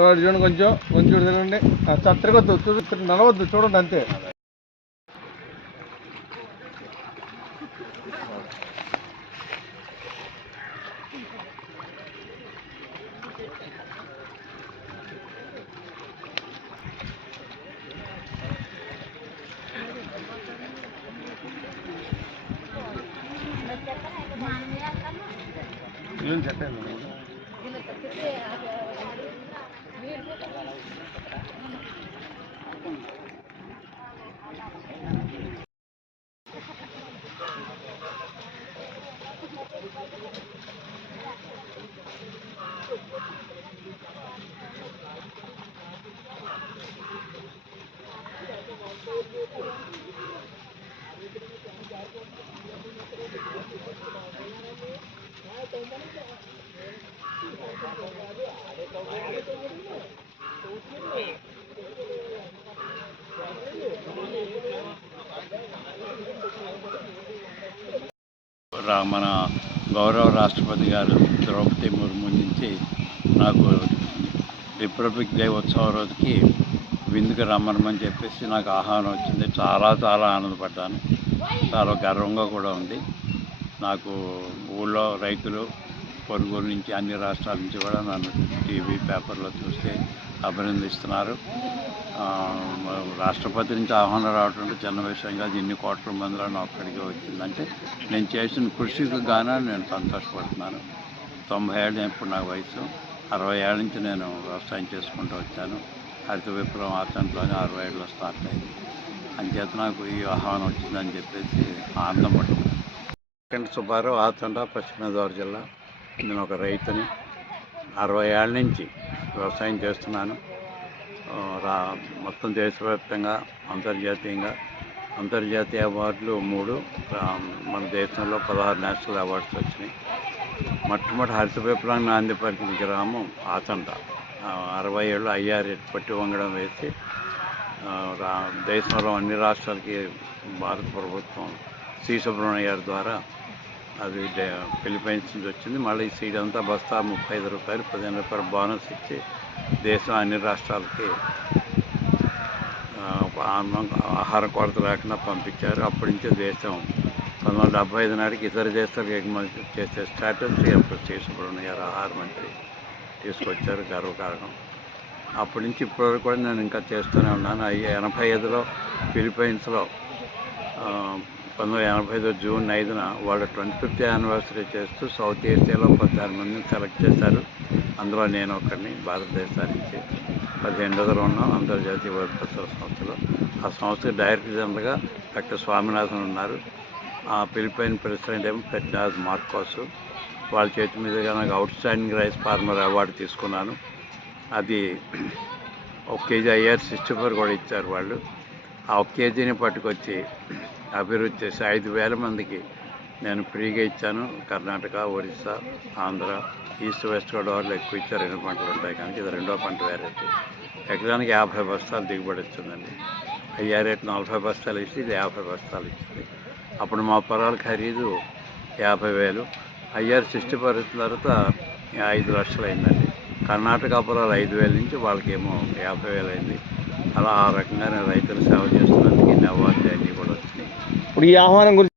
చూడండి, కొంచెం కొంచెం తిరగండి. తిరగొద్దు, నడవద్దు, చూడండి అంతే. ఏం చెప్పండి. మన గౌరవ రాష్ట్రపతి గారు ద్రౌపది ముర్ము నుంచి నాకు రిపబ్లిక్ డే ఉత్సవం రోజుకి విందుకు రమ్మనమని చెప్పేసి నాకు ఆహ్వానం వచ్చింది. చాలా ఆనందపడ్డాను. చాలా గర్వంగా కూడా ఉంది. నాకు ఊళ్ళో రైతులు పొరుగురు నుంచి అన్ని రాష్ట్రాల నుంచి కూడా నన్ను టీవీ పేపర్లో చూస్తే అభినందిస్తున్నారు. రాష్ట్రపతి నుంచి ఆహ్వానం రావడం చిన్న విషయం కాదు. ఇన్ని కోట్ల మందిలో నా ఒక్కడికి వచ్చిందంటే నేను చేసిన కృషికి గాను నేను సంతోషపడుతున్నాను. 90 ఏళ్ళు ఇప్పుడు నా వయసు. 60 ఏళ్ళ నుంచి నేను వ్యవసాయం చేసుకుంటూ వచ్చాను. హరిత విప్లవం ఆచరణలోనే 67లో స్టార్ట్ అయింది. అంచేత నాకు ఈ ఆహ్వానం వచ్చిందని చెప్పేసి ఆనందపడుతున్నాను. సుబ్బారావు, ఆచండ, పశ్చిమ గోదావరి జిల్లా. నేను ఒక రైతుని. 60 ఏళ్ళ నుంచి వ్యవసాయం చేస్తున్నాను. మొత్తం దేశవ్యాప్తంగా అంతర్జాతీయ అవార్డులు 3, మన దేశంలో 16 నేషనల్ అవార్డ్స్ వచ్చినాయి. మొట్టమొదటి హరిత విప్లవం నాంది పలికిన గ్రామం ఆచండ. 60 ఏళ్ళు అయ్యారు పట్టి వంగడం వేసి దేశంలో అన్ని రాష్ట్రాలకి భారత ప్రభుత్వం సి సుబ్రహ్మణ్య గారి ద్వారా అది ఫిలిపైన్స్ నుంచి వచ్చింది. మళ్ళీ ఈ సీడ్ అంతా బస్తా 35 రూపాయలు, 15 రూపాయలు బోనస్ ఇచ్చి దేశం అన్ని రాష్ట్రాలకి ఆహార కొరత లేకుండా పంపించారు. అప్పటి నుంచే దేశం 1975 నాటికి ఇతర దేశాలకు ఎగుమతి చేసే స్ట్రాటజీ అప్పుడు సి సుబ్రహ్మణ్య గారు ఆహార మంత్రి తీసుకొచ్చారు. గర్వకారణం. అప్పటి నుంచి ఇప్పటివరకు కూడా నేను ఇంకా చేస్తూనే ఉన్నాను. 85లో ఫిలిపైన్స్లో 1985 జూన్ 5న వాళ్ళ 25th యానివర్సరీ చేస్తూ సౌత్ ఏషియాలో 16 మందిని సెలెక్ట్ చేశారు. అందులో నేను ఒకరిని. భారతదేశానికి 15 ఉన్నాం అంతర్జాతీయ వర్కర్స్ సంస్థలో. ఆ సంస్థకి డైరెక్టర్ జనరల్గా డాక్టర్ స్వామినాథన్ ఉన్నారు. ఆ ఫిలిపైన్ ప్రెసిడెంట్ ఏమో ఫెర్నాండో మార్కోస్. వాళ్ళ చేతి మీదుగా నాకు outstanding rice farmer award తీసుకున్నాను. అది 1 కేజీ IR64 కూడా ఇచ్చారు వాళ్ళు. ఆ 1 కేజీని పట్టుకొచ్చి అభివృద్ధి చేసి 5,000 మందికి నేను ఫ్రీగా ఇచ్చాను. కర్ణాటక, ఒరిస్సా, ఆంధ్ర, ఈస్ట్ వెస్ట్ గోదావరిలో ఎక్కువ ఇచ్చారు. 2 పంటలు ఉంటాయి కనుక ఇది 2వ పంట వెరైటీ. ఎకరానికి 50 బస్తాలు దిగుబడి వచ్చిందండి. IR రేట్ 40 బస్తాలు ఇచ్చి ఇది 50 బస్తాలు ఇచ్చింది. అప్పుడు మా పొలాల ఖరీదు 50,000. IR64 వచ్చిన తర్వాత 5 లక్షలు అయిందండి. కర్ణాటక పొలాలు 5,000 నుంచి వాళ్ళకేమో 50,000 అయింది. అలా ఆ రకంగా నేను రైతులు సేవ చేస్తున్నందుకు ఇన్ని అవార్డులు అన్నీ కూడా వచ్చినాయి. ఇప్పుడు ఈ ఆహ్వానం గురించి